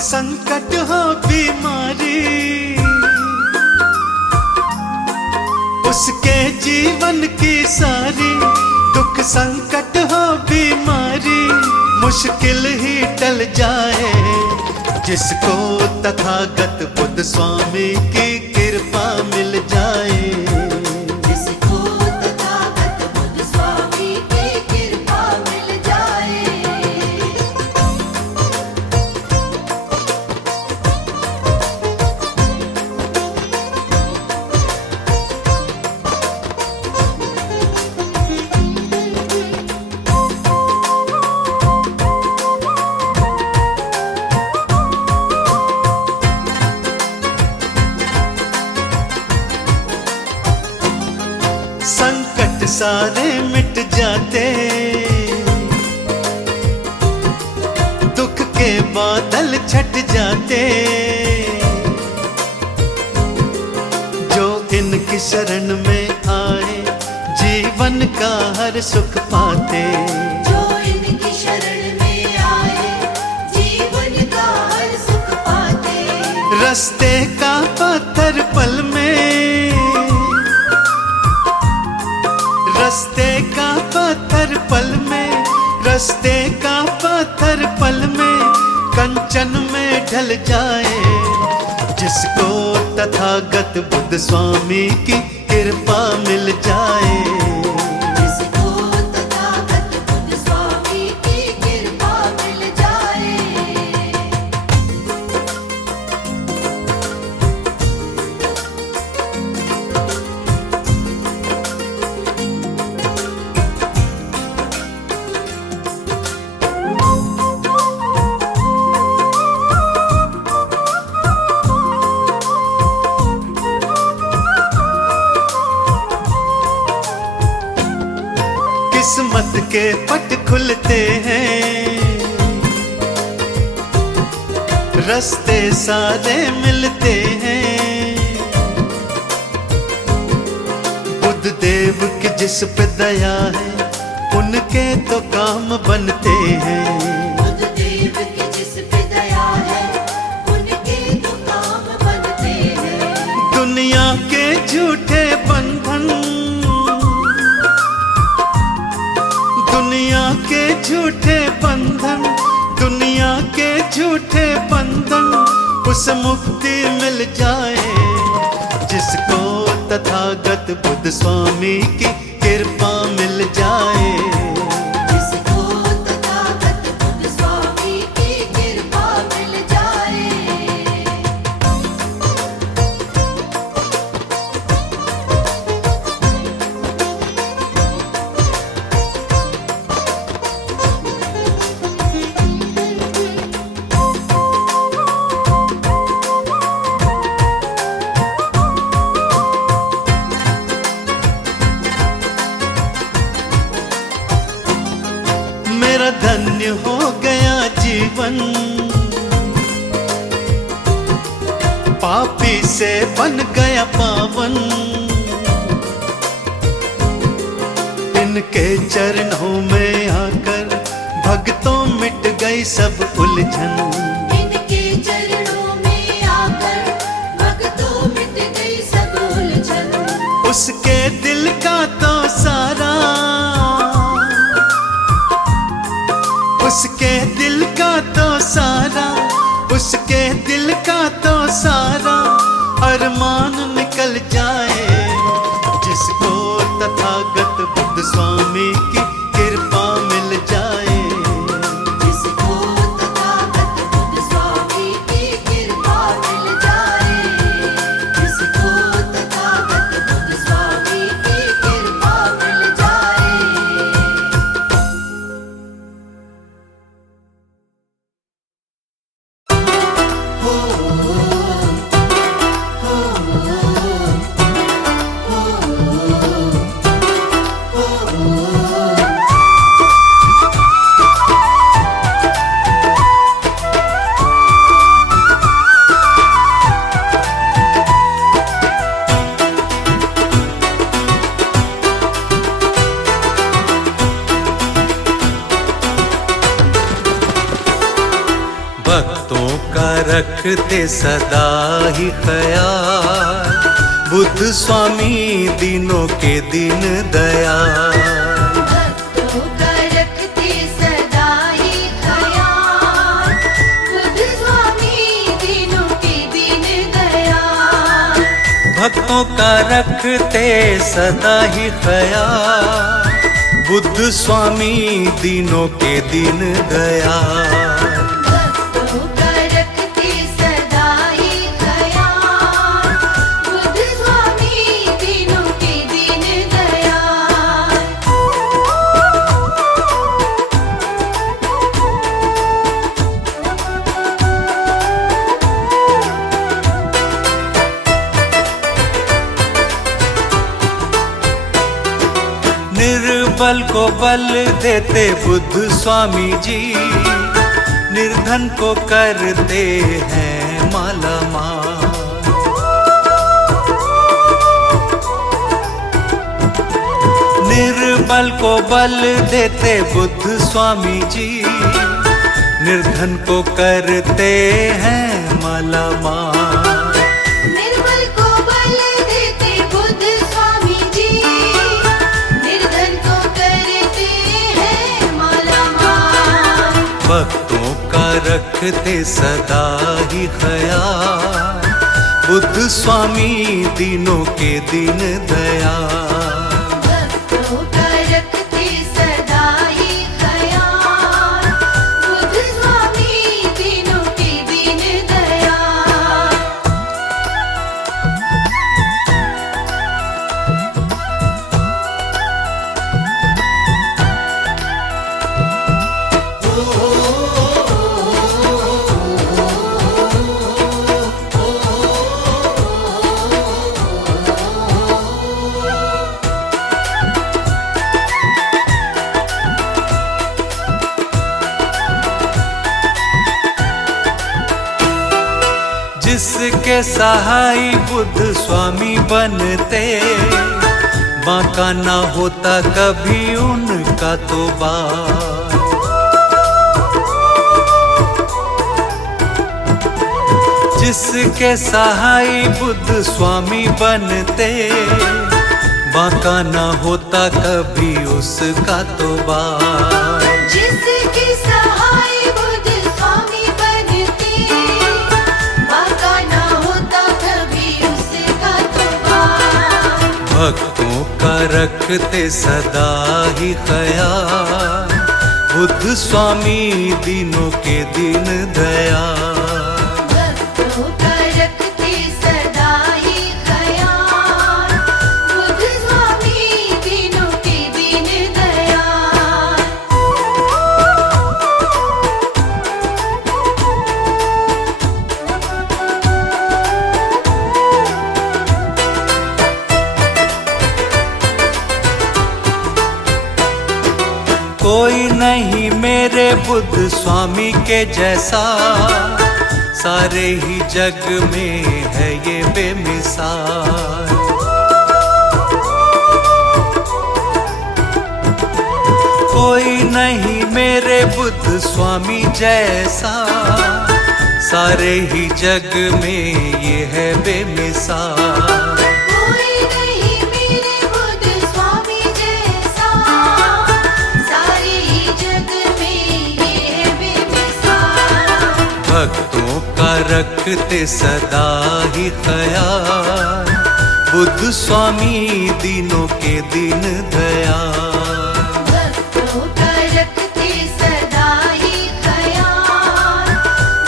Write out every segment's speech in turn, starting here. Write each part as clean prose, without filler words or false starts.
संकट हो बीमारी, उसके जीवन की सारी। दुख संकट हो बीमारी, मुश्किल ही टल जाए, जिसको तथागत बुद्ध स्वामी की कृपा मिल जाए। संकट सारे मिट जाते, दुख के बादल छट जाते, जो इनकी शरण में आए जीवन का हर सुख पाते। जो इनकी शरण में आए जीवन का हर सुख पाते। रास्ते का पत्थर पल में, रास्ते का पत्थर पल में, रास्ते का पत्थर पल में कंचन में ढल जाए, जिसको तथागत बुद्ध स्वामी की कृपा मिल जाए। जिसको तथागत बुद्ध स्वामी की कृपा मिल जाए। किस्मत के पट खुलते हैं, रास्ते सारे मिलते हैं, बुद्ध देव की जिस पे दया है उनके तो काम बनते हैं। बुद्ध देव की जिस पे दया है उनके तो काम बनते हैं। दुनिया के झूठे बंधन, दुनिया के झूठे बंधन, दुनिया के झूठे बंधन, उस मुक्ति मिल जाए, जिसको तथागत बुद्ध स्वामी की कृपा मिल जाए। जिसको तथागत बुद्ध स्वामी की कृपा मिल जाए। मेरा धन्य हो गया जीवन, पापी से बन गया पावन, इनके चरणों में आकर भक्तों मिट गई सब उलझन। इनके चरणों में आकर भक्तों मिट गई सब उलझन। उसके दिल का तो सारा, उसके दिल का तो सारा, उसके दिल का तो सारा अरमान निकल जाए, जिसको तथागत बुद्ध स्वामी की कृपा मिल जाए। जिसको तथागत बुद्ध स्वामी की कृपा मिल जाए। जिसको तथागत बुद्ध स्वामी की कृपा मिल जाए। हो भक्तों का रखते सदा ही ख्याल, बुद्ध स्वामी दिनों के दिन दयाल। भक्तों का रखते सदा ही ख्याल, बुद्ध स्वामी दिनों के दिन दयाल। भक्तों का रखते सदा ही ख्याल, बुद्ध स्वामी दिनों के दिन दयाल। भक्तों का रखते सदा ही ख्याल, बुद्ध स्वामी दिनों के दिन दयाल। निर्बल को बल देते बुद्ध स्वामी जी, निर्धन को करते हैं मालामाल। निर्बल को बल देते बुद्ध स्वामी जी, निर्धन को करते हैं मालामाल। निर्बल को बल देते बुद्ध स्वामी जी, निर्धन को करते हैं मालामाल। भक्तों का रखते सदा ही ख्याल, बुद्ध स्वामी दिनों के दिन दयाल। भक्तों का रखते सदा ही ख्याल, बुद्ध स्वामी दिनों के दिन दयाल। जिसके सहाय बुद्ध स्वामी बनते, बांका ना होता कभी उनका तो बार। जिसके सहाय बुद्ध स्वामी बनते, बांका ना होता कभी उसका तो बार। जिसके सहाय बुद्ध स्वामी बनते, बांका ना होता कभी उसका तो बार। भक्तों का रखते सदा ही ख्याल, बुद्ध स्वामी दिनों के दिन दयाल। भक्तों का रखते सदा ही ख्याल, बुद्ध स्वामी दिनों के दिन दयाल। कोई नहीं मेरे बुद्ध स्वामी के जैसा, सारे ही जग में है ये बेमिसाल। कोई नहीं मेरे बुद्ध स्वामी जैसा, सारे ही जग में ये है बेमिसाल। कोई नहीं मेरे बुद्ध स्वामी जैसा, सारे ही जग में ये है बेमिसाल। भक्तों का रखते सदा ही ख्याल, बुद्ध स्वामी दिनों के दिन दयाल। भक्तों का रखते सदा ही ख्याल,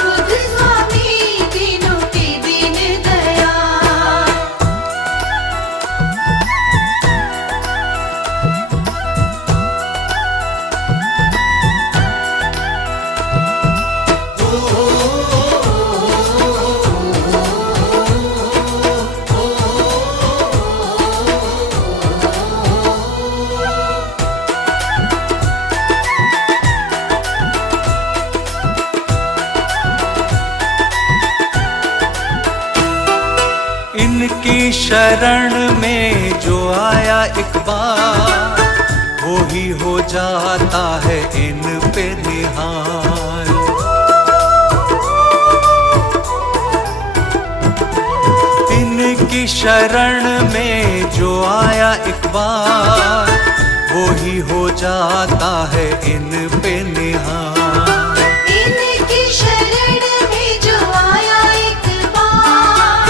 बुद्ध स्वामी दिनों के दिन दयाल। इनकी शरण में जो आया एक बार, वो ही हो जाता है इन पे निहाल। शरण में जो आया एक बार, वो ही हो जाता है इन पे निहार। इनकी शरण में जो आया एक बार,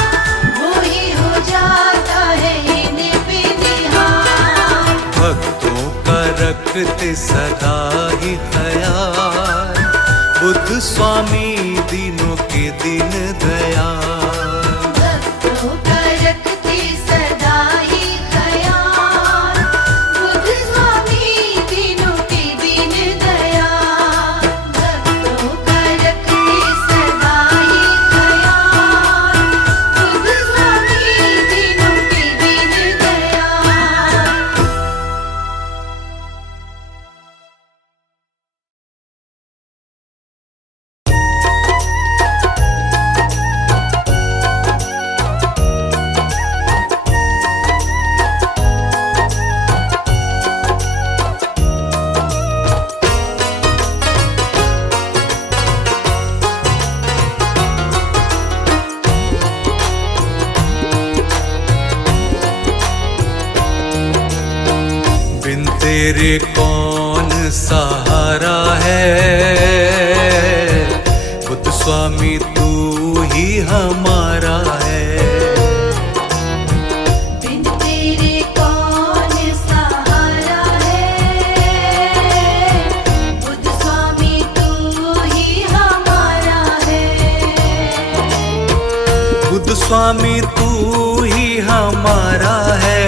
वो ही हो जाता है इन पे निहार। भक्तों का रखते सदा ही ख्याल, बुद्ध स्वामी दीनों के दिन दयाल। भक्तों का रखते सदा ही ख्याल, बुद्ध स्वामी दीनों के दिन दयाल। भक्तों का रखते सदा ही ख्याल, बुद्ध स्वामी दीनों के दिन दयाल। बिन तेरे कौन सहारा है, बुद्ध स्वामी तू ही हमारा है। बिन तेरे कौन सहारा है, बुद्ध स्वामी तू ही हमारा है। बुद्ध स्वामी तू ही हमारा है,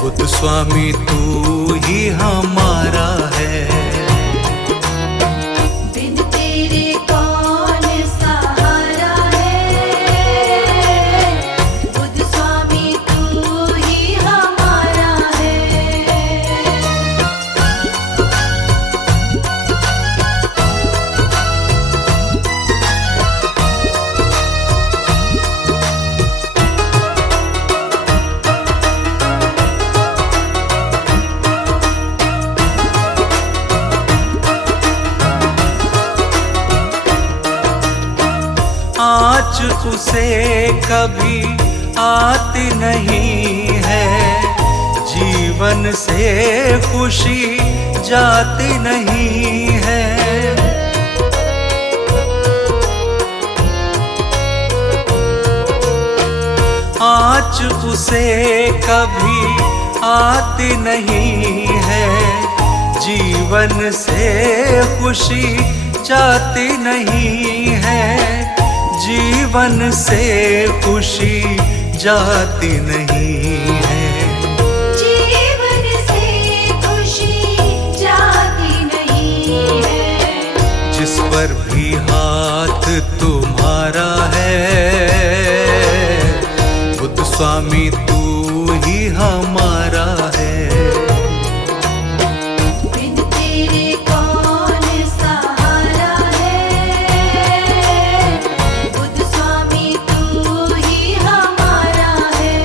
बुद्ध स्वामी तू ही हमारा है। बिन तेरे कौन सहारा है, बुद्ध स्वामी तू ही हमारा है। आँच उसे कभी आती नहीं है, जीवन से खुशी जाती नहीं है। आँच उसे कभी आती नहीं है, जीवन से खुशी जाती नहीं है। जीवन से खुशी जाती नहीं है। जीवन से खुशी जाती नहीं है। जिस पर भी हाथ तुम्हारा है, बुद्ध स्वामी तू ही हमारा है। बिन तेरे कौन सहारा है, बुद्ध स्वामी तू ही हमारा है।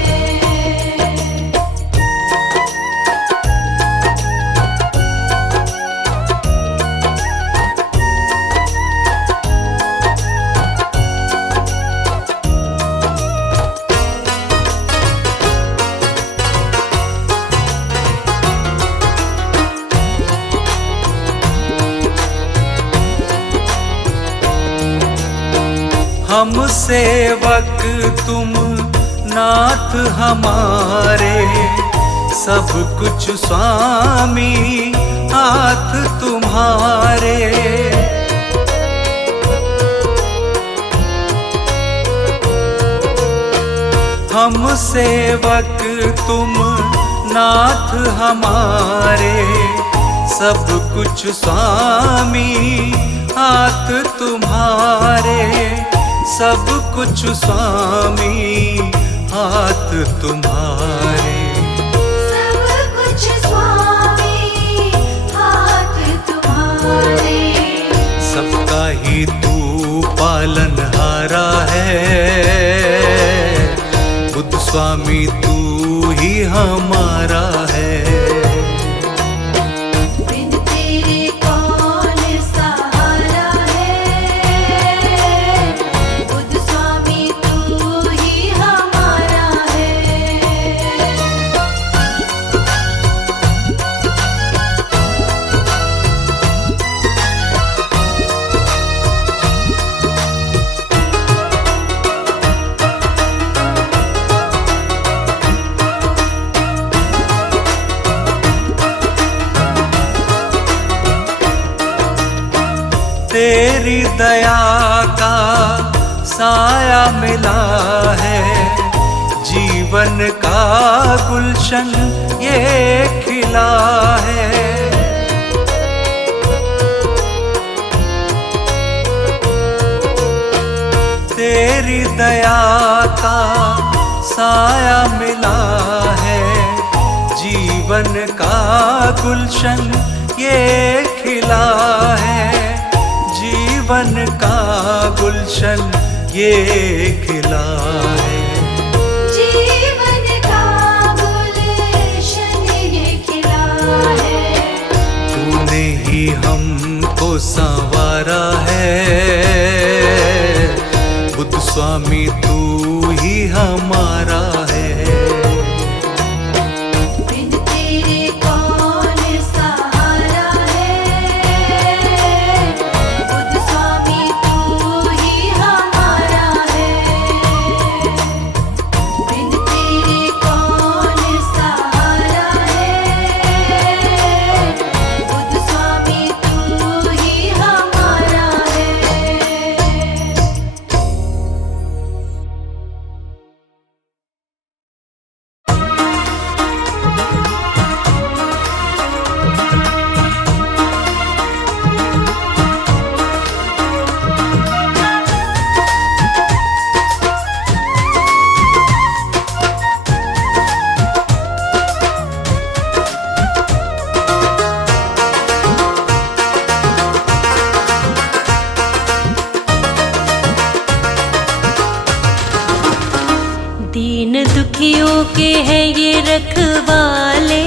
हम सेवक तुम नाथ हमारे, सब कुछ स्वामी हाथ तुम्हारे। हम सेवक तुम नाथ हमारे, सब कुछ स्वामी हाथ तुम्हारे। सब कुछ स्वामी हाथ तुम्हारे। सब कुछ स्वामी हाथ तुम्हारे। सबका ही तू पालनहारा है, बुद्ध स्वामी तू ही हमारा है। बिन तेरे कौन सहारा है, बुद्ध स्वामी तू ही तेरी दया का साया मिला है, जीवन का गुलशन ये खिला है। तेरी दया का साया मिला है, जीवन का गुलशन ये खिला है, जीवन का गुलशन ये खिला है। जीवन का गुलशन ये खिला है। तूने ही हमको संवारा है, बुद्ध स्वामी तू ही हमारा है। बिन तेरे कौन सहारा है, बुद्ध स्वामी तू ही हमारा है। बिन तेरे कौन सहारा है, बुद्ध स्वामी तू ही हमारा है। दीन दुखियों के हैं ये रखवाले,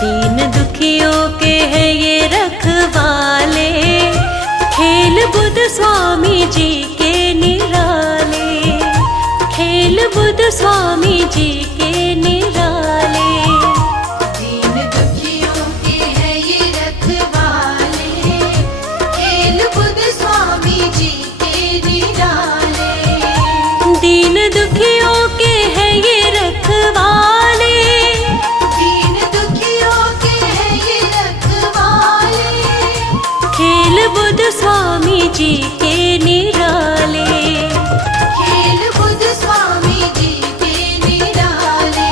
दीन दुखियों के हैं ये रखवाले, खेल बुद्ध स्वामी जी के निराले, खेल बुद्ध स्वामी जी के निराले। दीन दुखियों के हैं ये रखवाले, खेल बुद्ध स्वामी जी के निराले। दीन दुखियों के हैं ये रखवाले, दीन दुखियों के हैं ये रखवाले, खेल बुद्ध स्वामी जी के निराले, खेल बुद्ध स्वामी जी के निराले।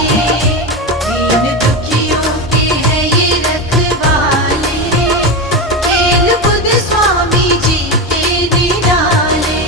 दीन दुखियों के हैं ये रखवाले, खेल बुद्ध स्वामी जी के निराले।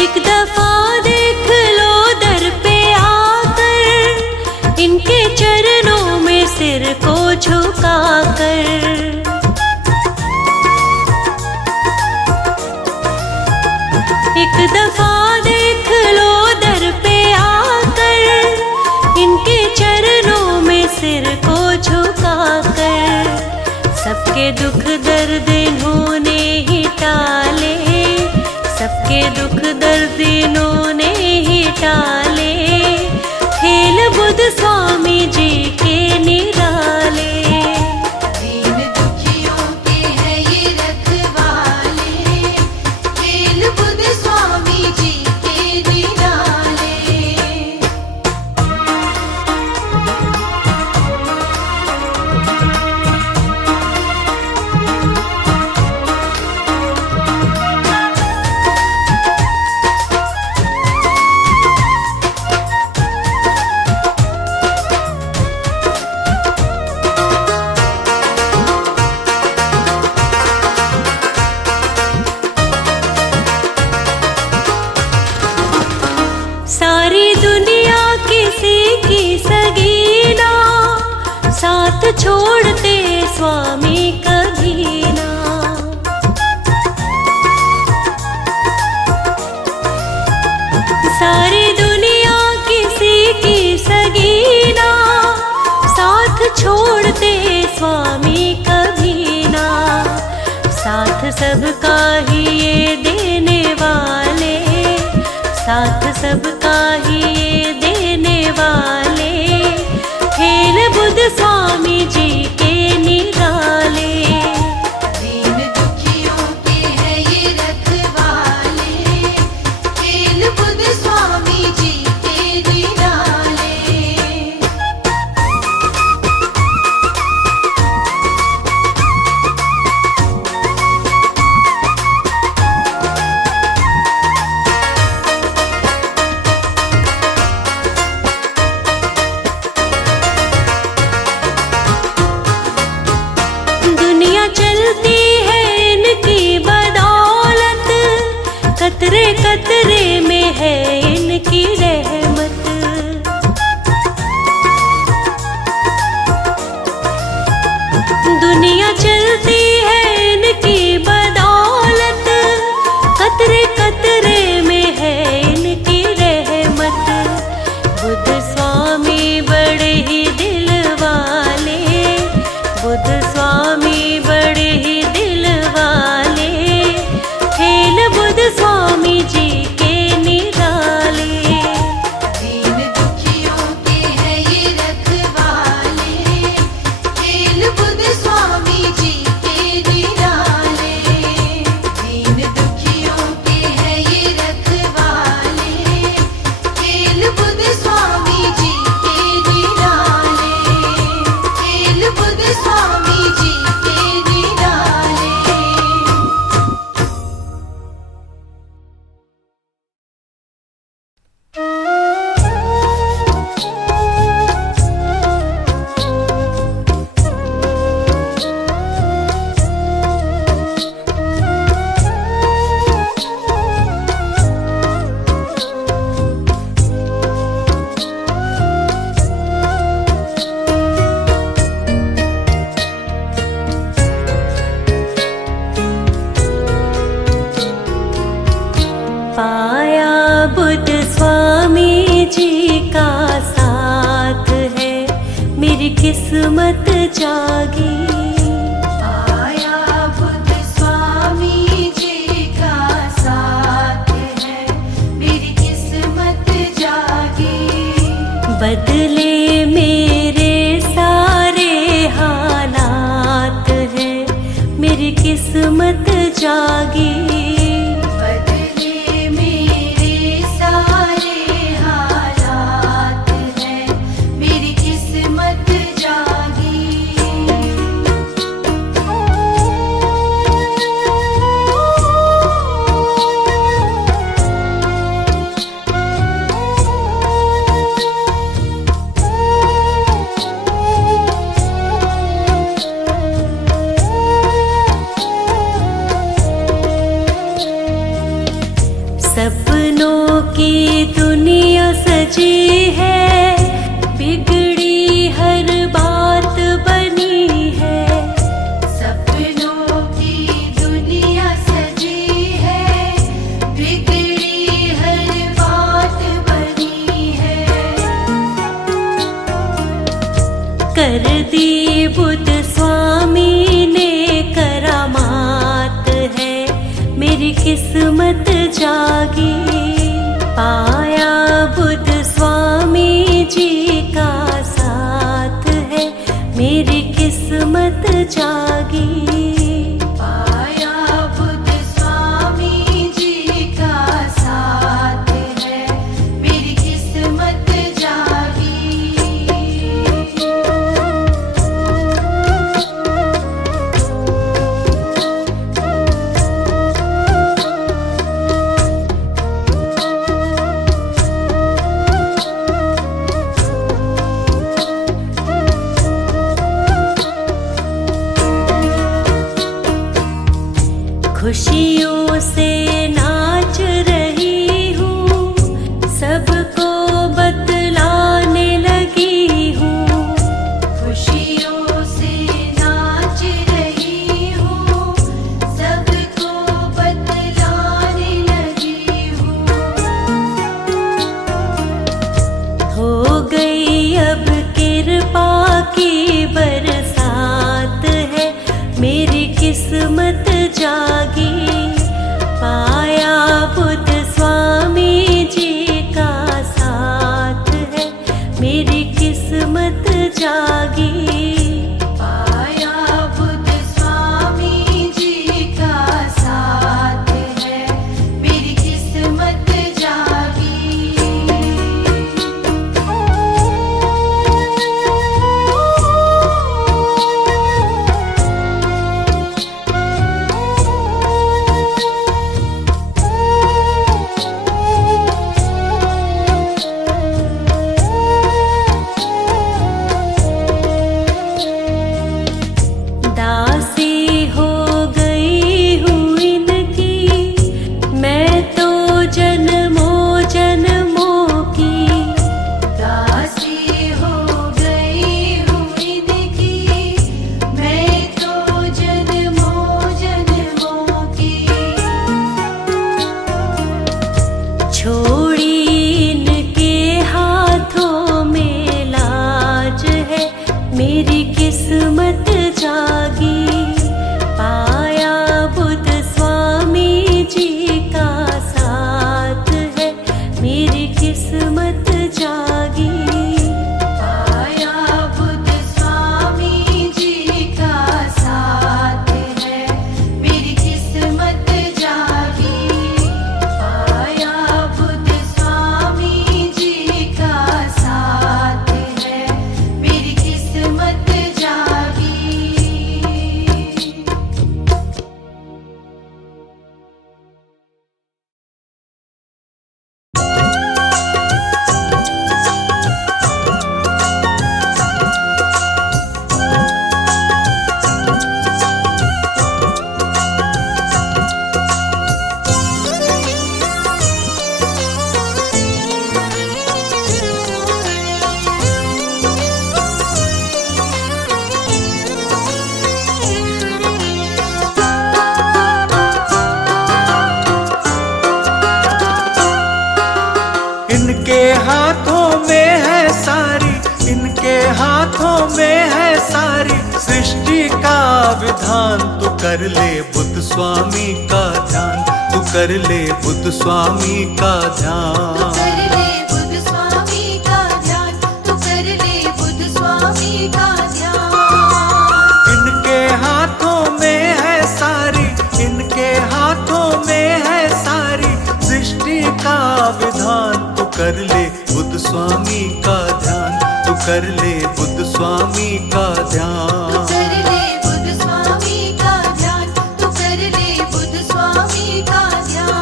एक दफा देख लो दर पे आकर, इनके चरणों में सिर को झुकाकर। एक दफा देख लो दर पे आकर, इनके चरणों में सिर को झुकाकर। सबके दुख दर्द इन्होंने ही टाले, सबके दुख दर्द इन्होंने ही टाले, खेल बुद्ध स्वामी जी के निराले। दीन दुखियों के हैं ये रखवाले, खेल बुद्ध स्वामी जी के निराले। सारी दुनिया किसी की सगीना, साथ छोड़ते स्वामी कभी ना। सारी दुनिया किसी की सगीना, साथ छोड़ते स्वामी कभी ना। साथ सबका ही ये देने वाले, साथ सबका ही ये देने वाले, खेल बुद्ध स्वामी जी के कतरे कतरे में है इनकी रहमत। दुनिया चलती है इनकी बदौलत, कतरे कतरे में है इनकी रहमत। बुद्ध स्वामी बड़े ही दिल वाले, बुद्ध स्वामी बड़े ही दिल वाले, खेल बुद्ध स्वामी जी के निराले। दीन दुखियों के हैं ये रखवाले, खेल बुद्ध स्वामी जी के निराले। दीन दुखियों के हैं ये रखवाले, खेल बुद्ध स्वामी जी के निराले। खेल बुद्ध स्वामी जी के निराले। पाया बुद्ध स्वामी जी का साथ है, मेरी किस्मत जागी। आया बुद्ध स्वामी जी का साथ है, मेरी किस्मत जागी। बदले मेरे सारे हालात हैं, मेरी किस्मत जागी। बदले मेरे सारे हालात हैं, मेरी किस्मत जागी। सपनों की दुनिया सजी है, बिगड़ी हर बात बनी है। सपनों की दुनिया सजी है, बिगड़ी हर बात बनी है। कर दी बुद्ध स्वामी ने करामात है, मेरी किस्मत जागी। पाया बुद्ध स्वामी जी का साथ है, मेरी किस्मत जागी। पाया बुद्ध स्वामी जी का साथ है, मेरी किस्मत जागी। खुशियों से नाच रही हूँ, सबको बतलाने लगी हूँ। खुशियों से नाच रही हूँ, सबको बतलाने लगी हूँ। हो गई अब कृपा की बरसात है, मेरी किस्मत जागी। पाया बुद्ध स्वामी जी का साथ है, मेरी किस्मत जागी। पाया बुद्ध स्वामी जी का साथ है, मेरी किस्मत जागी। सृष्टि का विधान, तू कर ले बुद्ध स्वामी का ध्यान, तू कर ले बुद्ध स्वामी का ध्यान। कर ले बुद्ध स्वामी का ध्यान, तू कर ले बुद्ध स्वामी का ध्यान। इनके हाथों में है सारी, इनके हाथों में है सारी सृष्टि का विधान, तू कर ले बुद्ध स्वामी का ध्यान, तू कर ले बुद्ध स्वामी का ध्यान। कर ले बुद्ध स्वामी का ध्यान, तू कर ले बुद्ध स्वामी का ध्यान।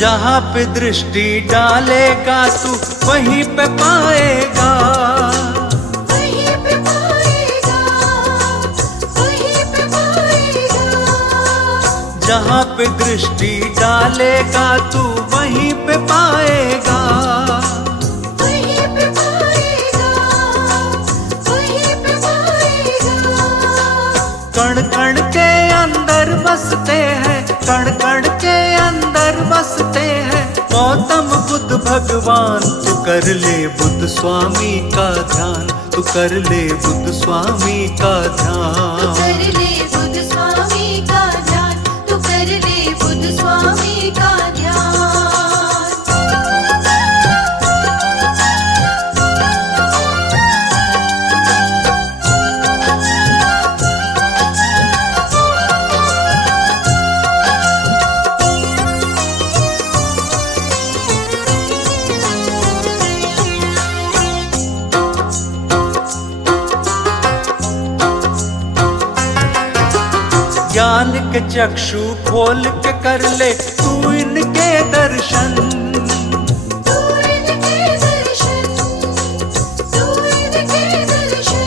जहाँ पे दृष्टि डालेगा तू वहीं पे पाएगा, वहीं पे पाएगा, वहीं पे पाएगा। जहाँ पे दृष्टि डालेगा तू वहीं पे पाएगा, वहीं पे पाएगा, वहीं पे पाएगा। कण कण के अंदर बसते हैं, कण कण के अंदर बसते हैं गौतम बुद्ध भगवान, तू कर ले बुद्ध स्वामी का ध्यान, तू कर ले बुद्ध स्वामी का ध्यान। कर ले बुद्ध स्वामी का ध्यान, तू कर ले बुद्ध स्वामी का ध्यान। ज्ञान के चक्षु खोल के कर ले तू इनके दर्शन, तू इनके दर्शन, तू इनके दर्शन।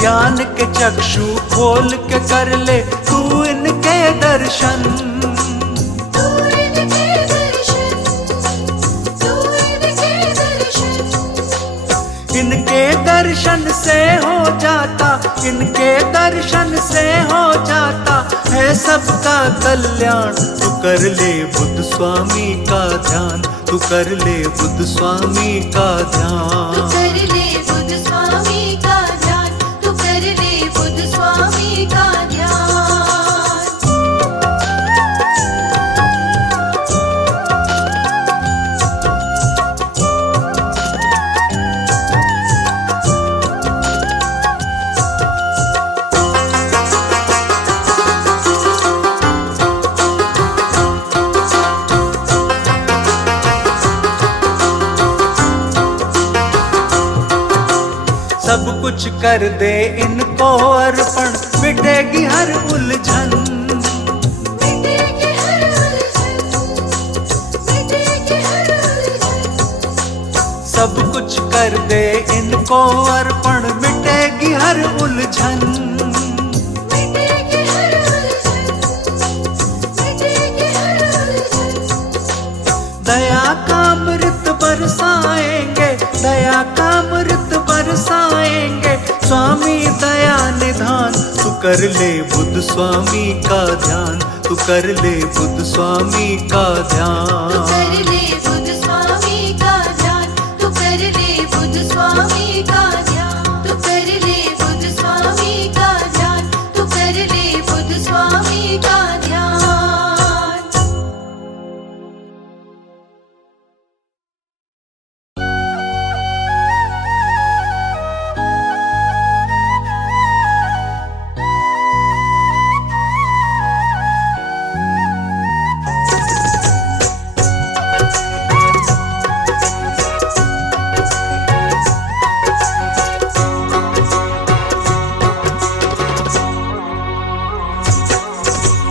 ज्ञान के चक्षु खोल के कर ले तू इनके दर्शन। तू इनके दर्शन, तू इनके दर्शन। इनके दर्शन से हो जाता, इनके दर्शन से हो जाता है सबका कल्याण, तू कर ले बुद्ध स्वामी का ध्यान, तू कर ले बुद्ध स्वामी का तू ध्यान। कर ले बुद्ध स्वामी का ध्यान, तू कर ले बुद्ध स्वामी का ध्यान। सब कुछ कर दे इनको अर्पण, मिटेगी हर उलझन, मिटेगी हर उलझन, मिटेगी हर उलझन। सब कुछ कर दे इनको अर्पण, मिटेगी हर उलझन। मिटेगी हर उलझन, मिटेगी हर उलझन। दया का अमृत बरसाएंगे, दया का अमृत बरसाएंगे स्वामी दया निधान, तू कर ले बुद्ध स्वामी का ध्यान, तू कर ले बुद्ध स्वामी का तू ध्यान। कर ले बुद्ध स्वामी का ध्यान, तू कर ले बुद्ध स्वामी का ध्यान। तू कर ले बुद्ध स्वामी का ध्यान, तू कर ले बुद्ध स्वामी का ध्यान।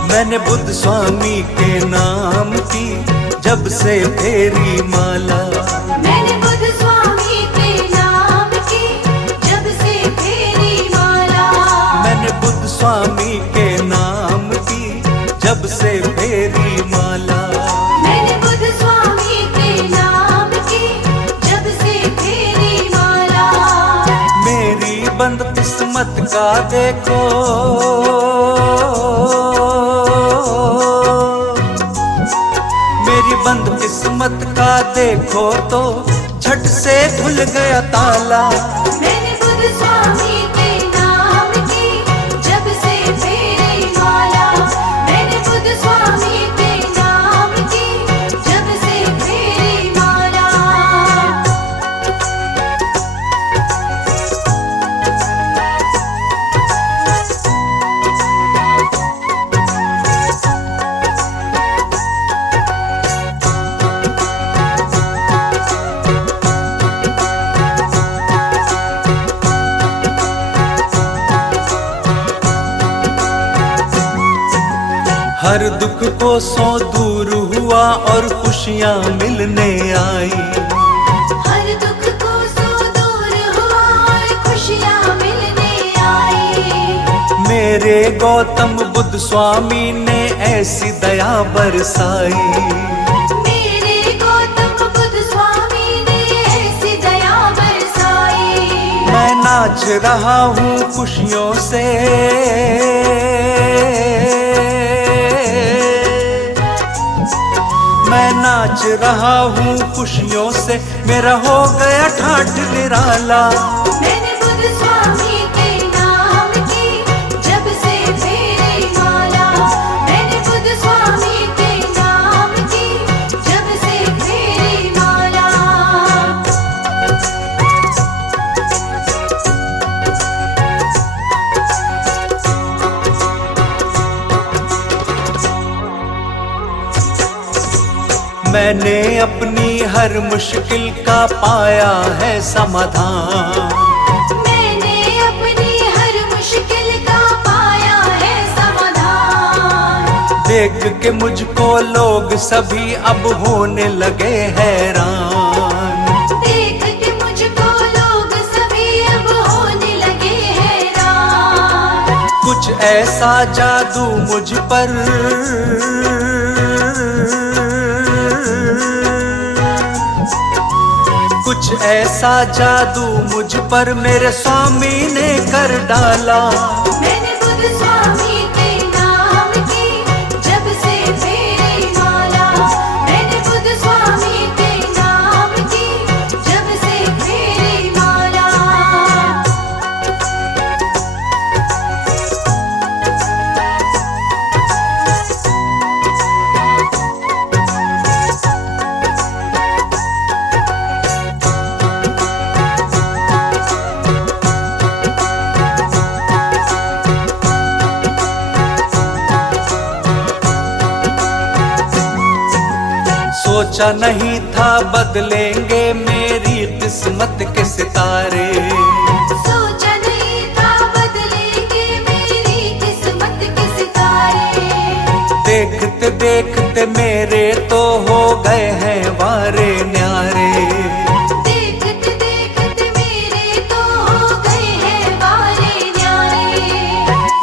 मैंने बुद्ध स्वामी के नाम की जब से फेरी माला, मैंने बुद्ध स्वामी के नाम की जब से फेरी माला। मैंने बुद्ध स्वामी के नाम की जब से फेरी का देखो, मेरी बंद किस्मत का देखो तो झट से खुल गया ताला। मैंने बुद्ध स्वामी के नाम की जब से फेरी माला, मैंने बुद्ध स्वामी के नाम की जब से फेरी माला। हर दुख को सौ दूर हुआ और खुशियाँ मिलने आई। हर दुख को सो दूर हुआ और खुशियाँ मिलने आई। मेरे गौतम बुद्ध स्वामी ने ऐसी दया बरसाई। मेरे गौतम बुद्ध स्वामी ने ऐसी दया बरसाई। मैं नाच रहा हूँ खुशियों से, मैं नाच रहा हूँ खुशियों से, मेरा हो गया ठाठ निराला। मैंने बुद्ध स्वामी के नाम की जब से फेरी माला, मैंने बुद्ध स्वामी के नाम की जब से फेरी माला। मैंने अपनी हर मुश्किल का पाया है समाधान। मैंने अपनी हर मुश्किल का पाया है समाधान। देख के मुझको लोग सभी अब होने लगे हैरान। देख के मुझको लोग सभी अब होने लगे हैरान। कुछ ऐसा जादू मुझ पर, कुछ ऐसा जादू मुझ पर मेरे स्वामी ने कर डाला। मैंने बुद्ध स्वामी के नाम की जब से फेरी माला, मैंने बुद्ध स्वामी के नाम की जब से फेरी माला। सोचा नहीं था बदलेंगे मेरी किस्मत के सितारे। सोचा नहीं था बदलेंगे मेरी किस्मत के सितारे। देखते देखते मेरे तो हो गए हैं वारे न्यारे। देखते देखते मेरे तो हो गए हैं वारे न्यारे।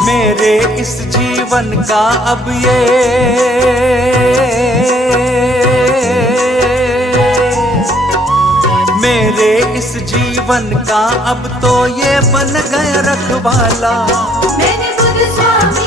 मेरे इस जीवन का अब ये मेरे इस जीवन का अब तो ये बन गया रखवाला। मैंने बुद्ध स्वामी